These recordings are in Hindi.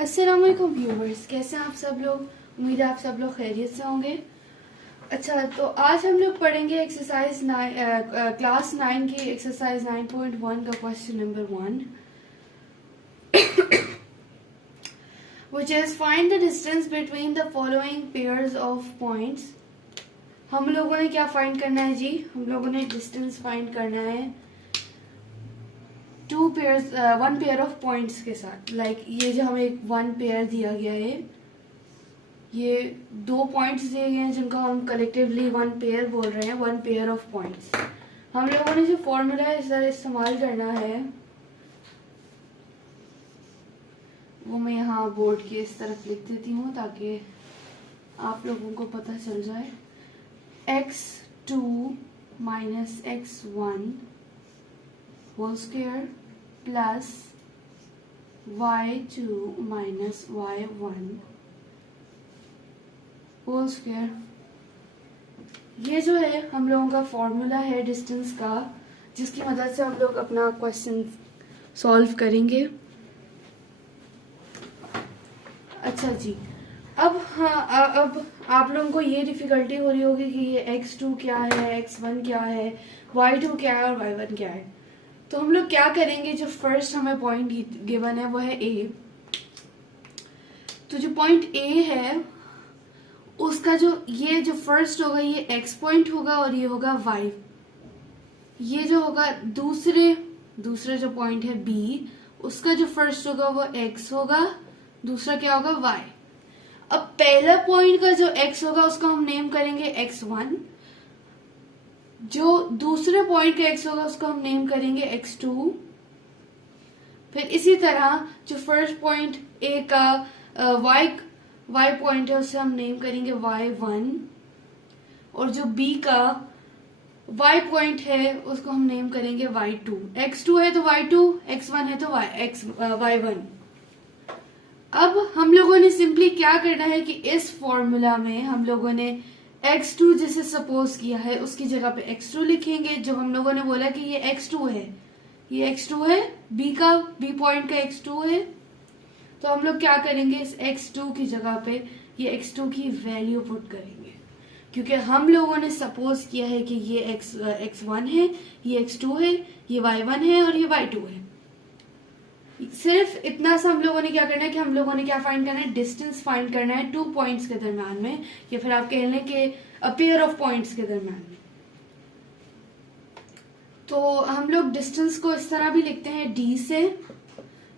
अस्सलाम वालेकुम व्यूवर्स, कैसे हैं आप सब लोग। उम्मीद है आप सब लोग खैरियत से होंगे। अच्छा, तो आज हम लोग पढ़ेंगे एक्सरसाइज क्लास 9 की एक्सरसाइज 9.1 का question number 1 which is find the distance between the following pairs of points। हम लोगों ने क्या फाइंड करना है जी? हम लोगों ने डिस्टेंस फाइंड करना है वन पेयर ऑफ पॉइंट्स के साथ। ये जो हमें एक वन पेयर दिया गया है, ये दो पॉइंट्स दिए गए हैं जिनको हम कलेक्टिवली वन पेयर बोल रहे हैं, वन पेयर ऑफ पॉइंट्स। हम लोगों ने जो फॉर्मूला है सर इस्तेमाल करना है वो मैं यहाँ बोर्ड के इस तरफ लिख देती हूँ ताकि आप लोगों को पता चल जाए। x2 minus x1 whole square plus y2 minus y1 whole square. ये जो है हम लोगों का फॉर्मूला है डिस्टेंस का, जिसकी मदद से हम लोग अपना क्वेश्चन सॉल्व करेंगे। अच्छा जी, अब आप लोगों को ये डिफिकल्टी हो रही होगी कि ये x2 क्या है, x1 क्या है, y2 क्या है और y1 क्या है। तो हम लोग क्या करेंगे, जो फर्स्ट हमें पॉइंट गिवन है वो है a। तो जो पॉइंट a है उसका जो फर्स्ट होगा ये x पॉइंट होगा और ये होगा y। ये जो होगा दूसरे जो पॉइंट है b, उसका जो फर्स्ट होगा वो x होगा, दूसरा क्या होगा y। अब पहला पॉइंट का जो x होगा उसको हम नेम करेंगे x1, जो दूसरे पॉइंट का x होगा उसको हम नेम करेंगे x2। फिर इसी तरह जो फर्स्ट पॉइंट a का y पॉइंट है उसे हम नेम करेंगे y1, और जो b का y पॉइंट है उसको हम नेम करेंगे y2। x2 है तो y2, x1 है तो y1। अब हम लोगों ने सिंपली क्या करना है कि इस फॉर्मूला में हम लोगों ने x2 जिसे सपोज किया है उसकी जगह पे x2 लिखेंगे। जो हम लोगों ने बोला कि ये x2 है, ये x2 है, b पॉइंट का x2 है, तो हम लोग क्या करेंगे, इस x2 की जगह पे ये x2 की वैल्यू पुट करेंगे, क्योंकि हम लोगों ने सपोज किया है कि ये x1 है, ये x2 है, ये y1 है और ये y2 है। सिर्फ इतना सा हम लोगों ने क्या करना है कि हम लोगों ने क्या फाइंड करना है, डिस्टेंस फाइंड करना है टू पॉइंट्स के दरम्यान में, या फिर आप कह लें कि अ पेयर ऑफ पॉइंट्स के दरम्यान में। तो हम लोग डिस्टेंस को इस तरह भी लिखते हैं d से,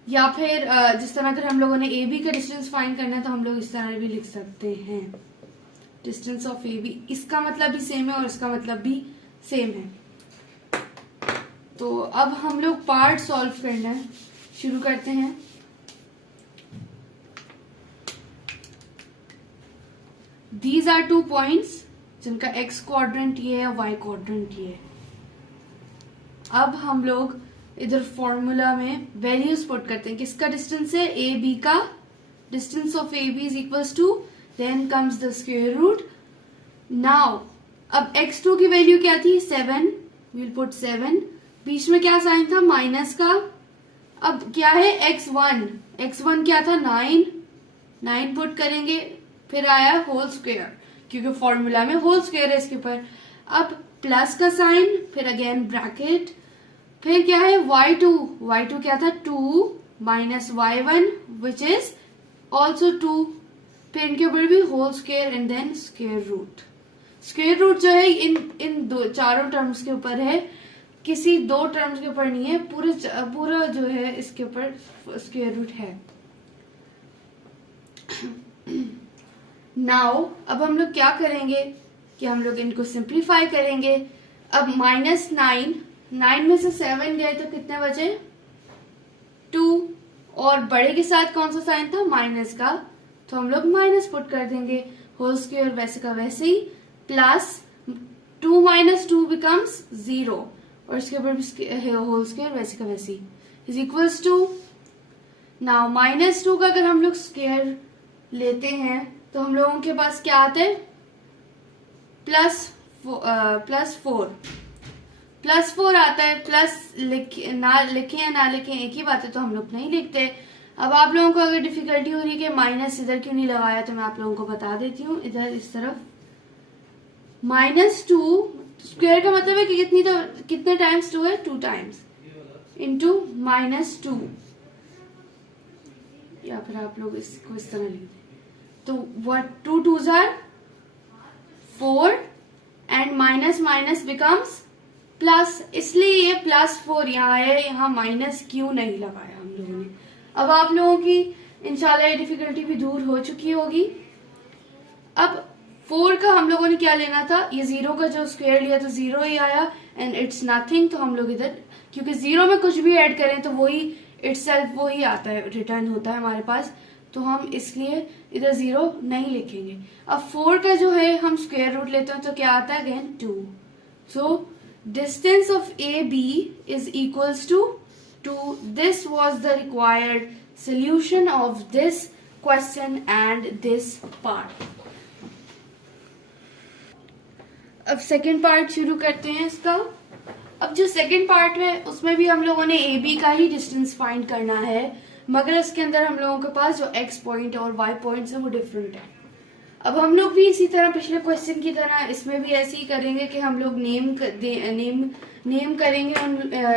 या फिर जिस तरह अगर हम लोगों ने ए बी का डिस्टेंस फाइंड करना है तो हम लोग इस तरह भी लिख सकते हैं, डिस्टेंस ऑफ ए बी। इसका मतलब भी सेम है और इसका मतलब भी सेम है। तो अब हम लोग पार्ट सॉल्व करना है, शुरू करते हैं। These are two points जिनका x क्वाड्रेंट ये है, y क्वाड्रेंट ये है। अब हम लोग इधर फॉर्मूला में वैल्यूज पुट करते हैं। किसका डिस्टेंस है, ए बी का। Distance of A B is equals to, then comes the square root. Now अब x2 की वैल्यू क्या थी, 7, वील पुट 7। बीच में क्या साइन था, माइनस का। अब क्या है x1 क्या था, 9 पुट करेंगे, फिर आया होल स्क्वायर, क्योंकि फॉर्मूला में होल स्क्वायर है इसके ऊपर। अब प्लस का साइन, फिर अगेन ब्रैकेट, फिर क्या है y2 क्या था, 2 minus y1 which is also 2, फिर इनके ऊपर भी whole square and then square root. Square root जो है इन चारों टर्म्स के ऊपर है, किसी दो टर्म्स के ऊपर नहीं है, पूरा जो है इसके ऊपर स्क्वायर रूट है। नाउ अब हम लोग क्या करेंगे कि हम लोग इनको सिंप्लीफाई करेंगे। अब -9 में से 7 गए तो कितने बचे, 2, और बड़े के साथ कौन सा साइन था, माइनस का, तो हम लोग माइनस पुट कर देंगे। होल स्क्वायर वैसे का वैसे ही, प्लस 2 माइनस 2 बिकम्स 0, और इसके ऊपर भी होल स्क्वायर वैसे का वैसे इज इक्वल्स टू। नाउ -2 का अगर हम लोग स्क्वायर लेते हैं तो हम लोगों के पास क्या आता है, +4 आता है। प्लस ना लिखें या ना लिखें एक ही बात है, तो हम लोग नहीं लिखते। अब आप लोगों को अगर डिफिकल्टी हो रही है कि माइनस इधर क्यों नहीं लगाया, तो मैं आप लोगों को बता देती हूँ। इधर इस तरफ -2 स्क्वायर का मतलब है कि कितने टाइम्स 2 है, 2 टाइम्स इंटू -2, या फिर आप लोग इसको इस तरह लिख दें, तो what 2 2s are 4 and minus minus becomes plus, इसलिए ये +4 यहाँ है, यहाँ माइनस क्यों नहीं लगाया हम लोगों ने। अब आप लोगों की इंशाल्लाह ये डिफिकल्टी भी दूर हो चुकी होगी। अब 4 का हम लोगों ने क्या लेना था, ये 0 का जो स्क्वायर लिया तो 0 ही आया एंड इट्स नथिंग, तो हम लोग इधर क्योंकि 0 में कुछ भी ऐड करें तो वही इटसेल्फ वही आता है, रिटर्न होता है हमारे पास, तो हम इसलिए इधर 0 नहीं लिखेंगे। अब 4 का जो है हम स्क्वायर रूट लेते हैं तो क्या आता है, again 2। So distance of A B is equals to 2। This was the required solution of this question and this part. अब सेकेंड पार्ट शुरू करते हैं इसका। अब जो सेकेंड पार्ट है उसमें भी हम लोगों ने ए बी का ही डिस्टेंस फाइंड करना है, मगर इसके अंदर हम लोगों के पास जो एक्स पॉइंट और वाई पॉइंट है वो डिफरेंट है। अब हम लोग भी इसी तरह पिछले क्वेश्चन की तरह इसमें भी ऐसे ही करेंगे कि हम लोग नेम करेंगे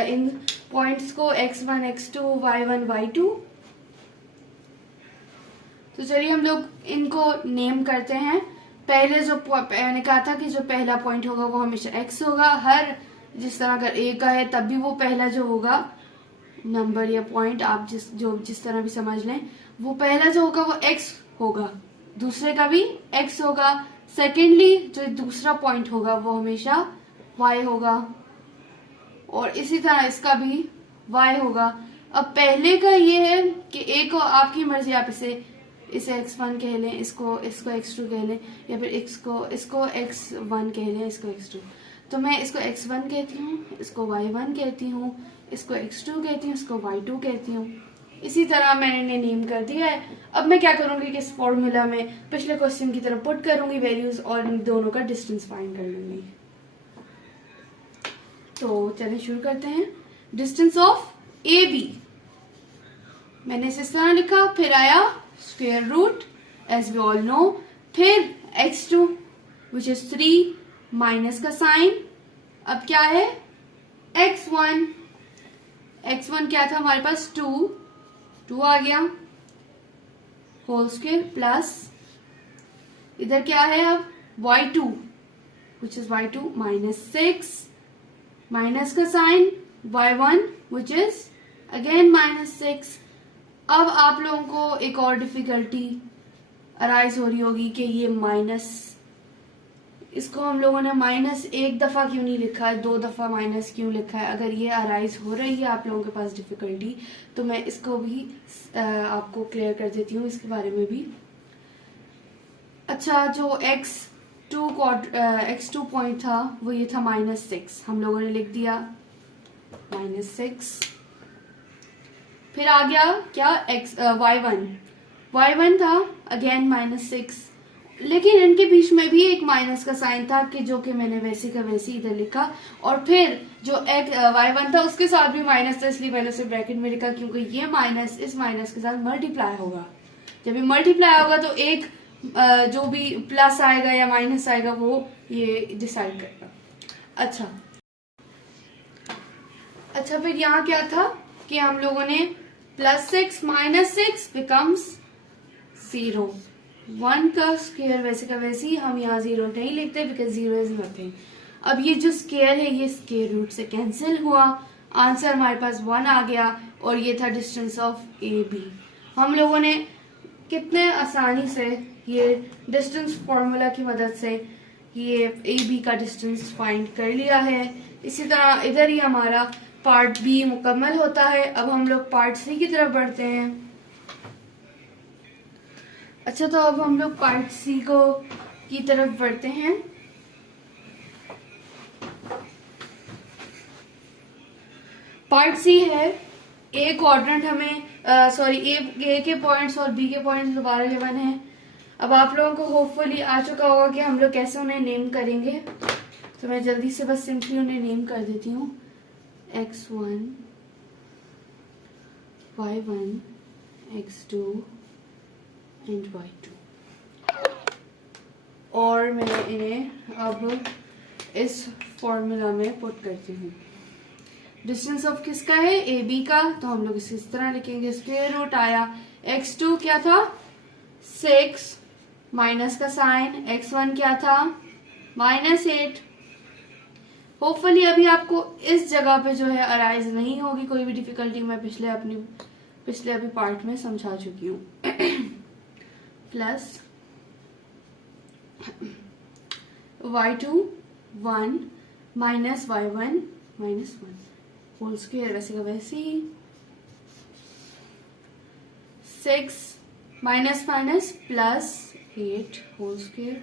इन पॉइंट्स को x1 x2 y1 y2। तो चलिए हम लोग इनको नेम करते हैं। पहले जो मैंने कहा था कि जो पहला पॉइंट होगा वो हमेशा x होगा, हर जिस तरह अगर a का है तब भी वो पहला जो होगा नंबर या पॉइंट, आप जिस तरह भी समझ लें, वो पहला जो होगा वो x होगा, दूसरे का भी x होगा। सेकेंडली जो दूसरा पॉइंट होगा वो हमेशा y होगा और इसी तरह इसका भी y होगा। अब पहले का ये है कि a को आपकी मर्जी, आप इसे x1 कह लें, इसको x2 कह लें, या फिर इसको x1 कह लें, इसको x2। तो मैं इसको x1 कहती हूँ, इसको y1 कहती हूँ, इसको x2 कहती हूँ, इसको y2 कहती हूँ। इसी तरह मैंने नेम कर दिया है। अब मैं क्या करूंगी कि इस फॉर्मूला में पिछले क्वेश्चन की तरह पुट करूंगी वैल्यूज और इन दोनों का डिस्टेंस फाइंड कर लूंगी। तो चलिए शुरू करते हैं। डिस्टेंस ऑफ ए बी मैंने इस तरह लिखा, फिर आया square root as we all know, फिर x2 विच इज 3 माइनस का साइन। अब क्या है x1 क्या था हमारे पास 2 आ गया होल स्क्वायर प्लस इधर क्या है अब y2 which is y2 -6 minus का sign y1 which is again -6। अब आप लोगों को एक और डिफिकल्टी अराइज हो रही होगी कि ये माइनस, इसको हम लोगों ने -1 दफा क्यों नहीं लिखा है, 2 दफा माइनस क्यों लिखा है। अगर ये अराइज हो रही है आप लोगों के पास डिफिकल्टी, तो मैं इसको भी आपको क्लियर कर देती हूँ, इसके बारे में भी। अच्छा, जो x2 पॉइंट था वो ये था -6, हम लोगों ने लिख दिया -6। फिर आ गया क्या y1 था अगेन -6, लेकिन इनके बीच में भी एक माइनस का साइन था कि जो कि मैंने वैसे का वैसे इधर लिखा, और फिर जो y1 था उसके साथ भी माइनस था, इसलिए मैंने उसे ब्रैकेट में लिखा क्योंकि ये माइनस इस माइनस के साथ मल्टीप्लाई होगा। जब ये मल्टीप्लाई होगा तो एक जो भी प्लस आएगा या माइनस आएगा वो ये डिसाइड करेगा। अच्छा फिर यहाँ क्या था कि हम लोगों ने +6 -6 बिकम्स 0। 1 का स्क्वायर वैसे का वैसे ही, हम यहाँ 0 नहीं लिखते बिकॉज 0 इज नथिंग। अब ये जो स्क्वायर है ये स्क्वायर रूट से कैंसिल हुआ, आंसर हमारे पास 1 आ गया, और ये था डिस्टेंस ऑफ ए बी। हम लोगों ने कितने आसानी से ये डिस्टेंस फॉर्मूला की मदद से ये ए बी का डिस्टेंस फाइंड कर लिया है। इसी तरह इधर ही हमारा पार्ट बी मुकम्मल होता है। अब हम लोग पार्ट सी की तरफ बढ़ते हैं। अच्छा, तो अब हम लोग पार्ट सी की तरफ बढ़ते हैं। पार्ट सी है ए क्वाड्रेंट, हमें ए के पॉइंट्स और बी के पॉइंट्स दोबारा गिवन है। अब आप लोगों को होपफुली आ चुका होगा कि हम लोग कैसे उन्हें नेम करेंगे, तो मैं जल्दी से बस सिंपली उन्हें नेम कर देती हूँ। x1 y1 x2 and y2, और मैं इन्हें अब इस फॉर्मूला में पुट करती हूँ। डिस्टेंस ऑफ किसका है, ए बी का, तो हम लोग इस तरह लिखेंगे, स्क्वायर रूट आया x2 क्या था 6 माइनस का साइन, x1 क्या था -8। होपफुली अभी आपको इस जगह पे जो है अराइज नहीं होगी कोई भी डिफिकल्टी, मैं पिछले अभी पार्ट में समझा चुकी हूँ। Plus y2 1 minus y1 -1 whole square, वैसे का वैसे ही 6 minus minus plus 8 whole square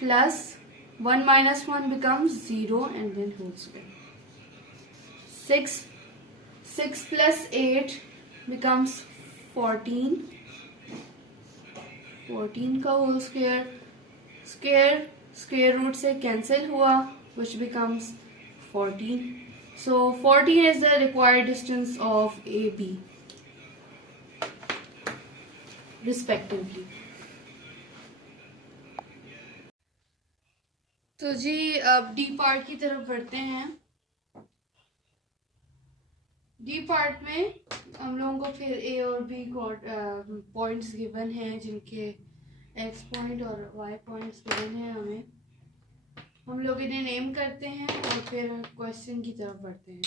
plus 1 minus 1 becomes 0 and then whole square. 6 plus 8 becomes 14. 14 का whole square. Square root से cancel हुआ, which becomes 14. So 14 is the required distance of AB, respectively. तो जी अब डी पार्ट की तरफ बढ़ते हैं। डी पार्ट में हम लोगों को फिर ए और बी पॉइंट्स गिवन हैं, जिनके एक्स पॉइंट और वाई पॉइंट्स गिवन हैं हमें, हम लोग इन्हें नेम करते हैं और फिर क्वेश्चन की तरफ बढ़ते हैं।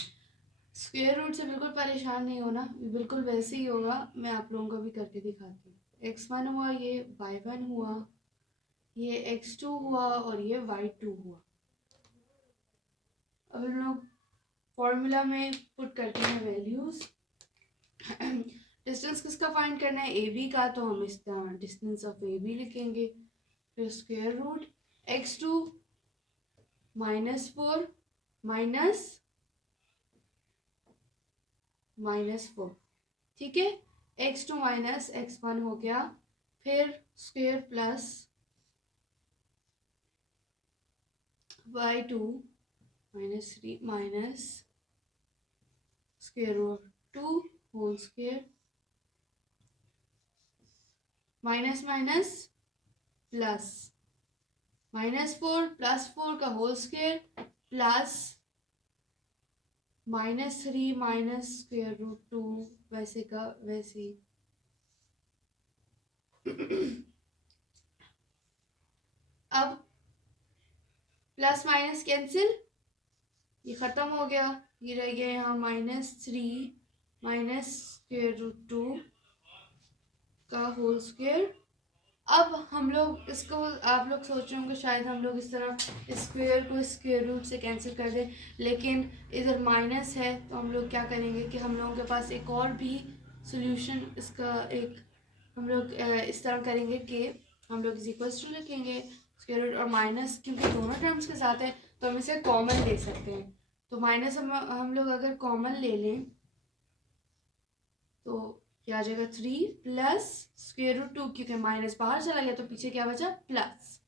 स्क्वायर रूट से बिल्कुल परेशान नहीं होना, बिल्कुल वैसे ही होगा, मैं आप लोगों को भी करके दिखाती हूँ। x1 हुआ, ये y1 हुआ, ये x2 हुआ और ये y2 हुआ। अब हम लोग फॉर्मूला में पुट करते हैं वैल्यूज। डिस्टेंस किसका फाइंड करना है, ए बी का, तो हम इसका डिस्टेंस ऑफ ए बी लिखेंगे। फिर स्क्वायर रूट x2 -4 -4, ठीक है, x2 माइनस x1 हो गया, फिर square plus y2 -3 minus square root 2 whole square minus minus plus -4 plus 4 का whole square plus -3 minus square root 2, वैसे का वैसे ही। अब प्लस माइनस कैंसिल, ये खत्म हो गया, ये रह गया यहाँ -3 माइनस स्क्वायर रूट 2 का होल स्क्वायर। अब हम लोग इसको, आप लोग सोच रहे होंगे शायद हम लोग इस तरह स्क्वायर को स्क्वायर रूट से कैंसिल कर दें, लेकिन इधर माइनस है तो हम लोग क्या करेंगे कि हम लोगों के पास एक और भी सॉल्यूशन इसका एक हम लोग इस तरह करेंगे कि हम लोग इज इक्वल्स टू लिखेंगे स्क्वायर रूट और माइनस, क्योंकि दोनों टर्म्स के साथ है तो हम इसे कॉमन ले सकते हैं। तो माइनस हम लोग अगर कॉमन ले लें तो क्या आ जाएगा 3 प्लस स्क्वायर रूट 2, क्योंकि माइनस बाहर चला गया तो पीछे क्या बचा प्लस,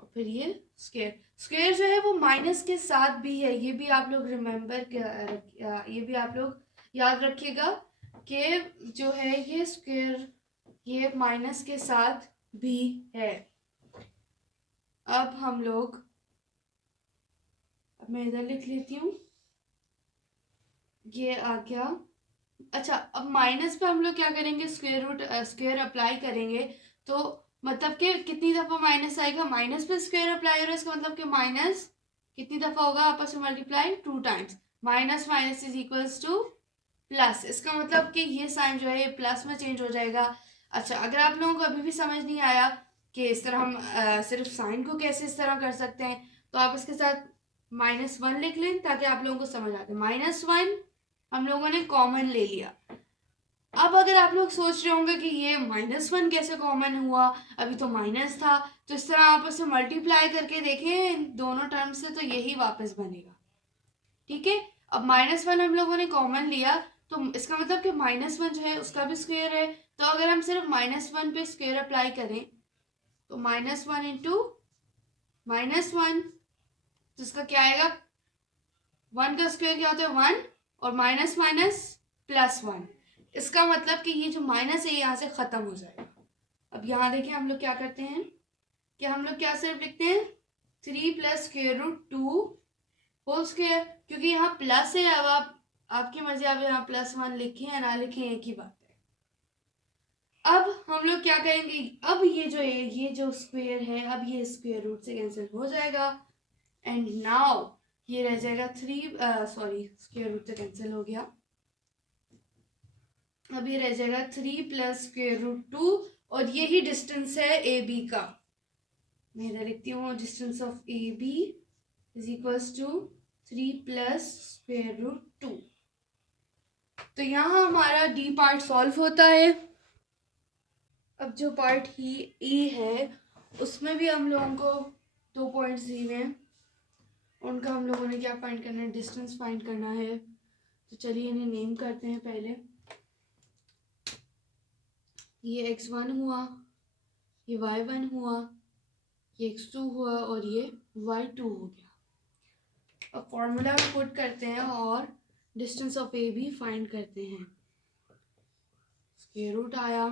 और फिर ये स्क्वायर जो है वो माइनस के साथ भी है, ये भी आप लोग ये भी आप लोग याद रखिएगा कि जो है ये स्क्वायर ये माइनस के साथ भी है। अब हम लोग, अब मैं इधर लिख लेती हूँ, ये आ गया। अच्छा, अब माइनस पे हम लोग क्या करेंगे, स्क्वायर अप्लाई करेंगे, तो मतलब कि कितनी दफा माइनस आएगा, माइनस पे स्क्वायर अप्लाई हो रहा है, इसका मतलब कि माइनस कितनी दफा होगा आपस में multiply 2 times, minus minus is equals two plus, इसका मतलब कि ये साइन जो है ये प्लस में चेंज हो जाएगा। अच्छा, अगर आप लोगों को अभी भी समझ नहीं आया कि इस तरह हम सिर्फ साइन को कैसे इस तरह कर सकते हैं, तो आप इसके साथ -1 लिख लें ताकि आप लोगों को समझ आते। -1 हम लोगों ने कॉमन ले लिया। अब अगर आप लोग सोच रहे होंगे कि ये -1 कैसे कॉमन हुआ, अभी तो माइनस था, तो इस तरह आप उसे मल्टीप्लाई करके देखें दोनों टर्म से, तो यही वापस बनेगा, ठीक है। अब -1 हम लोगों ने कॉमन लिया, तो इसका मतलब कि -1 जो है उसका भी स्क्वायर है, तो अगर हम सिर्फ -1 पे स्क्वायर अप्लाई करें तो -1 इंटू -1, तो इसका क्या आएगा, 1 का स्क्वायर क्या होता है 1, और माइनस माइनस +1, इसका मतलब कि ये जो माइनस है यहाँ से खत्म हो जाएगा। अब यहाँ देखिए हम लोग क्या करते हैं कि हम लोग क्या सिर्फ लिखते हैं 3 plus square root 2 whole square, क्योंकि यहाँ प्लस है। अब आपकी मर्जी, आप यहाँ +1 लिखें या ना लिखें, एक ही बात है। अब हम लोग क्या करेंगे, अब ये जो स्क्वायर है, अब ये स्क्वायर रूट से कैंसिल हो जाएगा एंड नाउ ये रह जाएगा 3 स्क्वायर रूट से कैंसिल हो गया। अब ये रह जाएगा 3 प्लस स्क्वायर रूट 2 और यही डिस्टेंस है ए बी का। मैं इधर लिखती हूँ distance of A B is equals to 3 plus square root 2। तो यहाँ हमारा डी पार्ट सॉल्व होता है। अब जो पार्ट ही ई है उसमें भी हम लोगों को 2 पॉइंट्स दिए हुए हैं, उनका हम लोगों ने क्या फाइंड करना है, डिस्टेंस फाइंड करना है। तो चलिए इन्हें नेम करते हैं पहले। ये x1 हुआ, ये y1 हुआ, ये x2 हुआ और ये y2 हो गया। अब फॉर्मूला पुट करते हैं और distance of A B find करते हैं। स्क्वायर रूट आया,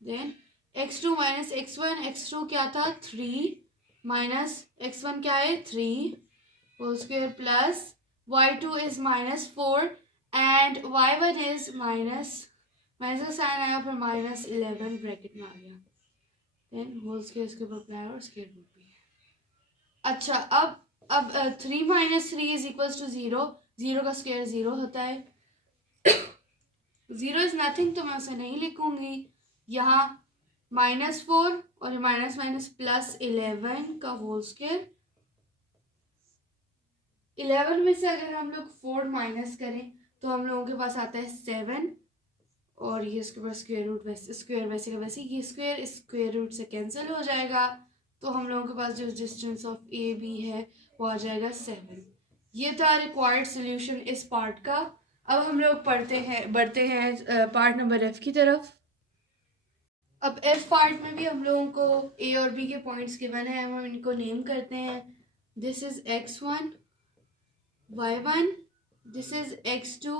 then x2 minus x1, x2 क्या था 3 माइनस x1 क्या है 3 whole square plus y2 is -4 and y1 is minus का साइन आया, फिर -11 ब्रैकेट में आ गया, देन होल स्क्वायर इसके ऊपर अप्लाई और स्क्वायर रूट भी है। अच्छा, अब 3 माइनस 3 इज इक्वल्स टू 0, 0 का स्क्वायर 0 होता है। 0 इज नथिंग तो मैं उसे नहीं लिखूंगी। यहाँ -4 और माइनस माइनस प्लस 11 का होल स्क्वायर। 11 में से अगर हम लोग 4 माइनस करें तो हम लोगों के पास आता है 7 और ये इसके पास स्क्वायर वैसे का वैसे, ये स्क्वायर रूट से कैंसिल हो जाएगा। तो हम लोगों के पास जो डिस्टेंस ऑफ ए बी है वो आ जाएगा 7। ये था रिक्वायर्ड सोल्यूशन इस पार्ट का। अब हम लोग बढ़ते हैं पार्ट नंबर एफ की तरफ। अब एफ पार्ट में भी हम लोगों को ए और बी के पॉइंट्स गिवन है, हम इनको नेम करते हैं। This is x1, y1, this is x2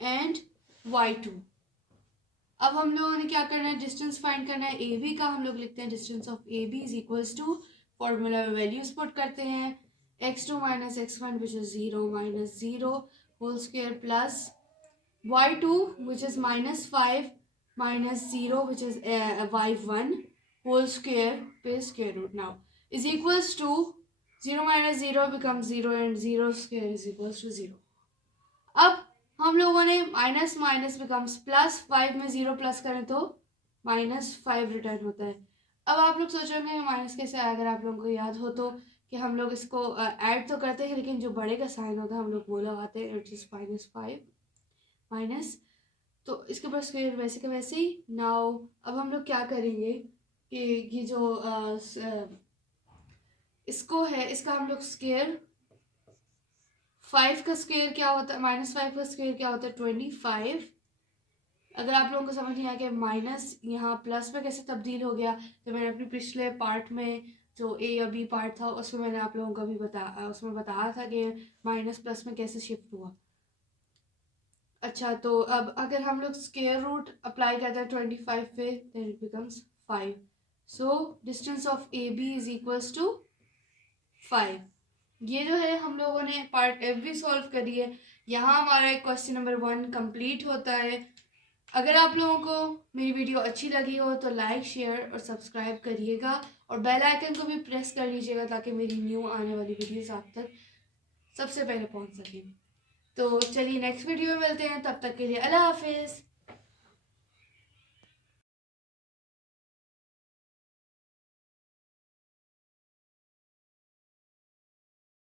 and y2। अब हम लोगों ने क्या करना है, डिस्टेंस फाइंड करना है ए बी का। हम लोग लिखते हैं distance of A B is equals to, formula में वैल्यूज पुट करते हैं, x2 minus x1 which is 0 minus 0 whole square plus y2 which is -5 minus 0 which is y1 whole square पे square root now is equals to 0 minus 0 becomes 0 and 0 square is equals to 0। अब हम लोगों ने माइनस माइनस बिकम्स प्लस, 5 में 0 प्लस करें तो -5 रिटर्न होता है। अब आप लोग सोचोगे माइनस कैसे आया, अगर आप लोगों को याद हो तो कि हम लोग इसको ऐड तो करते हैं लेकिन जो बड़े का साइन होता है हम लोग वो लगाते हैं, इट इज -5 माइनस, तो इसके ऊपर स्क्वायर वैसे का वैसे ही। नाउ अब हम लोग क्या करेंगे कि ये जो इसको है इसका हम लोग स्क्वायर, 5 का स्क्वायर क्या होता है, -5 का स्क्वायर क्या होता है 25। अगर आप लोगों को समझ नहीं आया कि माइनस यहाँ प्लस में कैसे तब्दील हो गया, तो मैंने अपने पिछले पार्ट में जो ए या बी पार्ट था उसमें मैंने आप लोगों को भी बताया था कि माइनस प्लस में कैसे शिफ्ट हुआ। अच्छा, तो अब अगर हम लोग स्क्वायर रूट अप्लाई करते हैं 25 पे, then it becomes 5। So distance of A B is equals to 5। ये जो है हम लोगों ने पार्ट एफ भी सॉल्व करी है। यहाँ हमारा क्वेश्चन नंबर 1 कंप्लीट होता है। अगर आप लोगों को मेरी वीडियो अच्छी लगी हो तो लाइक, शेयर और सब्सक्राइब करिएगा और बेल आइकन को भी प्रेस कर लीजिएगा ताकि मेरी न्यू आने वाली वीडियोस आप तक सबसे पहले पहुंच सकें। तो चलिए नेक्स्ट वीडियो में मिलते हैं, तब तक के लिए अल्लाह हाफिज़।